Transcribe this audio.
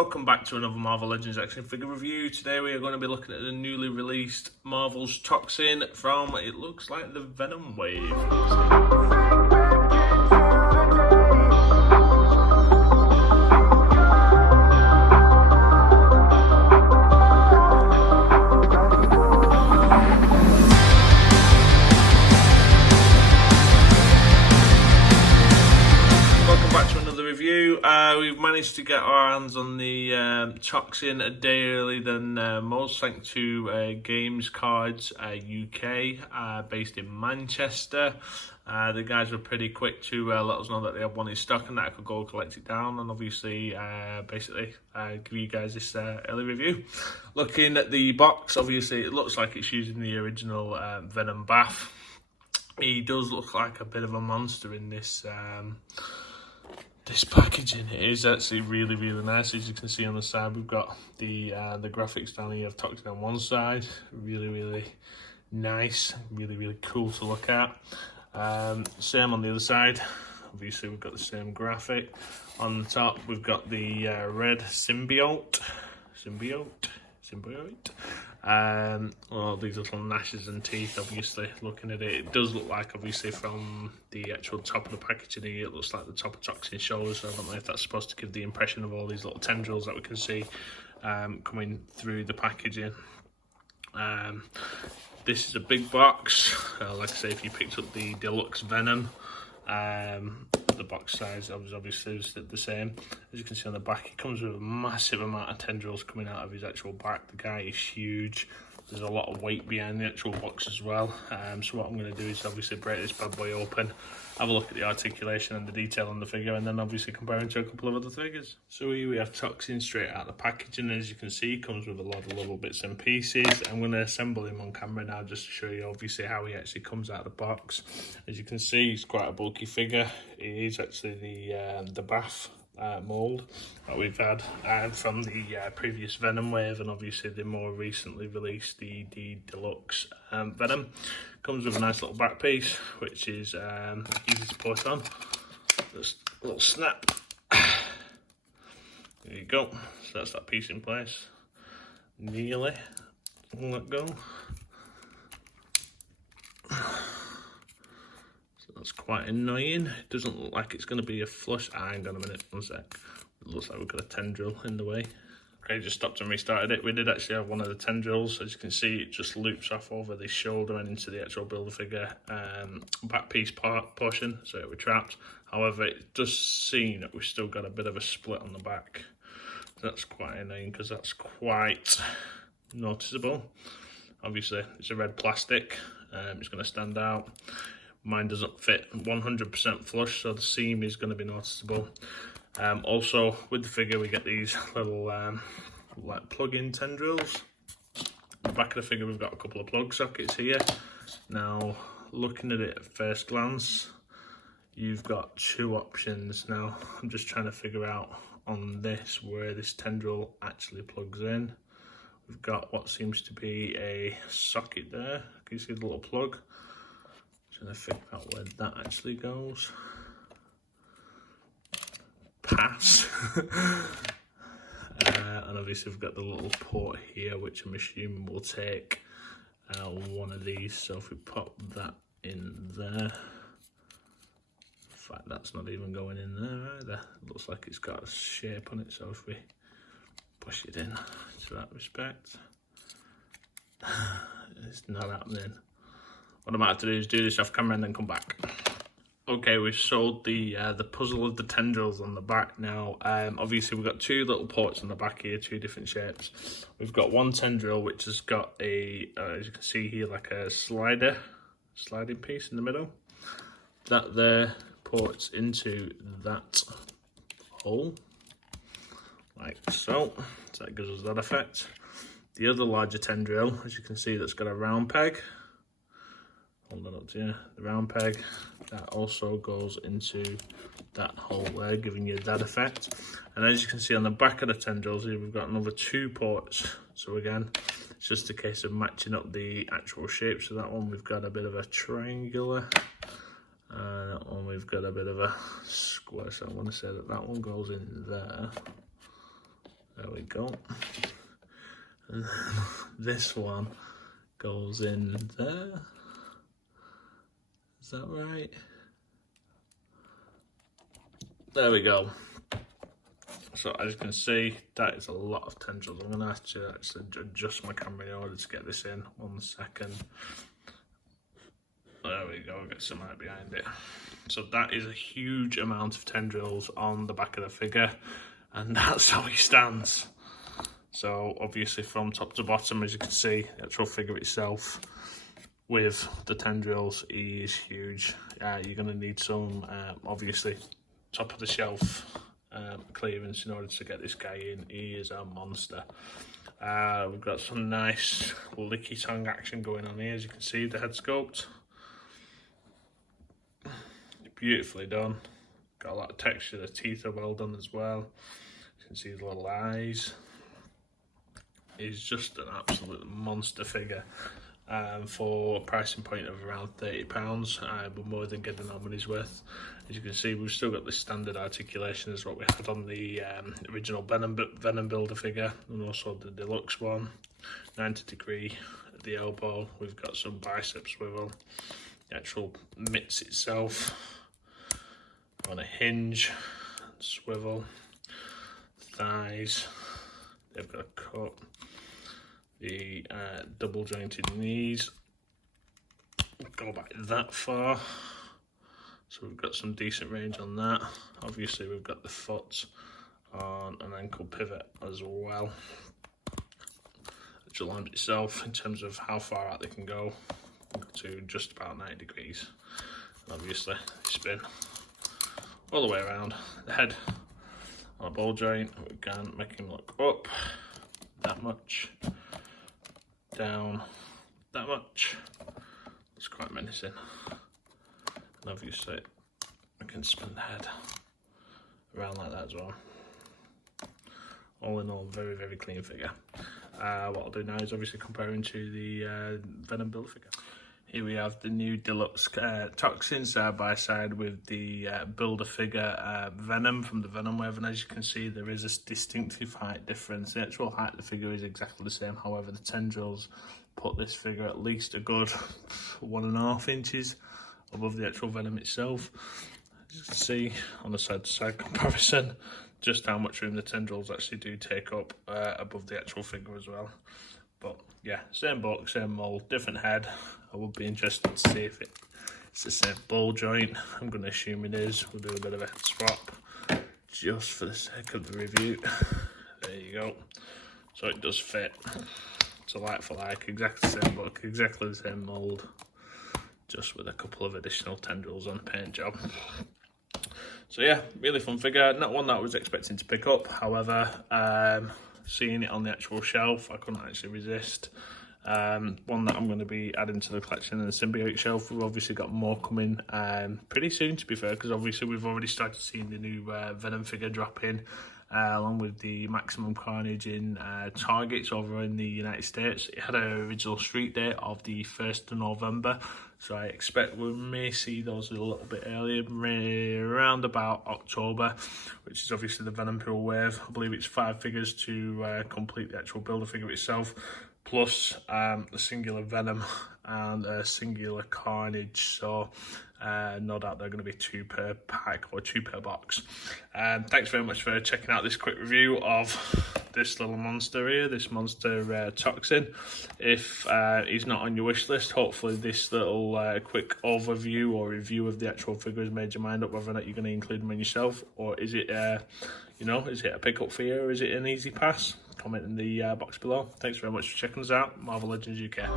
Welcome back to another Marvel Legends action figure review. Today we are going to be looking at the newly released Marvel's Toxin from, it looks like, the Venom Wave. We've managed to get our hands on the Toxin a day earlier than most, thanks to Games Cards UK, based in Manchester. The guys were pretty quick to let us know that they had one in stock and that I could go collect it down and obviously basically give you guys this early review. Looking at the box, obviously it looks like it's using the original Venom Bath. He does look like a bit of a monster in this packaging. It is actually really nice. As you can see on the side, we've got the graphics down here of Toxin on one side. Really nice, really cool to look at. Same on the other side. Obviously we've got the same graphic. On the top we've got the red Symbiote. All these little gnashes and teeth, obviously. Looking at it, it does look like, obviously, from the actual top of the packaging here, it looks like the top of Toxin's shoulders. So I don't know if that's supposed to give the impression of all these little tendrils that we can see coming through the packaging. This is a big box. Like I say, if you picked up the Deluxe Venom, the box size obviously is the same. As you can see on the back, it comes with a massive amount of tendrils coming out of his actual back. The guy is huge. There's a lot of weight behind the actual box as well. So what I'm going to do is obviously break this bad boy open, have a look at the articulation and the detail on the figure, and then obviously compare it to a couple of other figures. So here we have Toxin straight out of the packaging. As you can see, it comes with a lot of little bits and pieces. I'm going to assemble him on camera now just to show you obviously how he actually comes out of the box. As you can see, he's quite a bulky figure. It is actually the Bath mould that we've had from the previous Venom Wave, and obviously the more recently released the Deluxe Venom. Comes with a nice little back piece, which is easy to put on. Just a little snap. There you go. So that's that piece in place. Nearly. Let go. That's quite annoying. It doesn't look like it's going to be a flush. Hang on a minute, one sec. It looks like we've got a tendril in the way. Okay, just stopped and restarted it. We did actually have one of the tendrils. As you can see, it just loops off over the shoulder and into the actual Build-A-Figure back piece portion, so it retracts. However, it does seem that we've still got a bit of a split on the back. That's quite annoying because that's quite noticeable. Obviously, it's a red plastic. It's going to stand out. Mine doesn't fit 100% flush, so the seam is going to be noticeable. Also, with the figure, we get these little like plug-in tendrils. On the back of the figure, we've got a couple of plug sockets here. Now, looking at it at first glance, you've got two options. Now, I'm just trying to figure out on this where this tendril actually plugs in. We've got what seems to be a socket there. Can you see the little plug? Trying to figure out where that actually goes. Pass. And obviously we've got the little port here, which I'm assuming will take one of these. So if we pop that in there, in fact that's not even going in there either. It looks like it's got a shape on it, so if we push it in to that respect, it's not happening. What I'm about to do is do this off camera and then come back. Okay, we've sold the puzzle of the tendrils on the back now. Obviously, we've got two little ports on the back here, two different shapes. We've got one tendril which has got a, as you can see here, like a sliding piece in the middle. That there ports into that hole, like so. So that gives us that effect. The other larger tendril, as you can see, that's got a round peg. Hold that up to you. The round peg, that also goes into that hole there, giving you that effect. And as you can see on the back of the tendrils here, we've got another two ports. So again, it's just a case of matching up the actual shape. So that one we've got a bit of a triangular, that one we've got a bit of a square. So I want to say that that one goes in there, we go. And this one goes in there. Is that right? There we go. So as you can see, that is a lot of tendrils. I'm going to have to actually adjust my camera in order to get this in. 1 second. There we go, get some light behind it. So that is a huge amount of tendrils on the back of the figure, and that's how he stands. So obviously from top to bottom, as you can see, the actual figure itself with the tendrils, he is huge. You're going to need some, obviously, top of the shelf clearance in order to get this guy in. He is a monster. We've got some nice licky tongue action going on here, as you can see, the head sculpt. Beautifully done. Got a lot of texture, the teeth are well done as well. You can see his little eyes. He's just an absolute monster figure. For a pricing point of around £30, we're more than getting our money's worth. As you can see, we've still got the standard articulation as what we had on the original Venom Builder figure, and also the Deluxe one. 90 degree at the elbow. We've got some bicep swivel. The actual mitts itself on a hinge, swivel. Thighs, they've got a cut. The double jointed knees go back that far, so we've got some decent range on that. Obviously we've got the foot on an ankle pivot as well. The lamp itself, in terms of how far out they can go to just about 90 degrees. And obviously spin all the way around. The head on a ball joint, we can make him look up that much, down that much. It's quite menacing. And obviously we can spin the head around like that as well. All in all, very, very clean figure. What I'll do now is obviously comparing to the Venom Builder figure. Here we have the new Deluxe Toxin side by side with the Builder figure Venom from the Venom wave, and as you can see, there is a distinctive height difference. The actual height of the figure is exactly the same, however the tendrils put this figure at least a good 1.5 inches above the actual Venom itself. As you can see on the side-to-side comparison, just how much room the tendrils actually do take up above the actual figure as well. But yeah, same book, same mold, different head. I would be interested to see if it's the same ball joint. I'm going to assume it is. We'll do a bit of a head swap just for the sake of the review. There you go. So it does fit. It's a like for like, exactly the same book, exactly the same mold, just with a couple of additional tendrils on the paint job. So yeah, really fun figure. Not one that I was expecting to pick up. However, seeing it on the actual shelf, I couldn't actually resist. One that I'm going to be adding to the collection in the Symbiote shelf. We've obviously got more coming pretty soon, to be fair, because obviously we've already started seeing the new Venom figure drop in, along with the Maximum Carnage in Targets over in the United States. It had an original street date of the 1st of November, so I expect we may see those a little bit earlier, around about October, which is obviously the Venom Pool wave. I believe it's 5 figures to complete the actual Builder figure itself, plus a singular Venom and a singular Carnage, so no doubt they're going to be 2 per pack or 2 per box. Thanks very much for checking out this quick review of this little monster here, this monster Toxin. If he's not on your wish list, hopefully this little quick overview or review of the actual figure has made your mind up whether or not you're going to include them in yourself, or is it you know, is it a pick up for you, or is it an easy pass? Comment in the box below. Thanks very much for checking us out. Marvel Legends UK.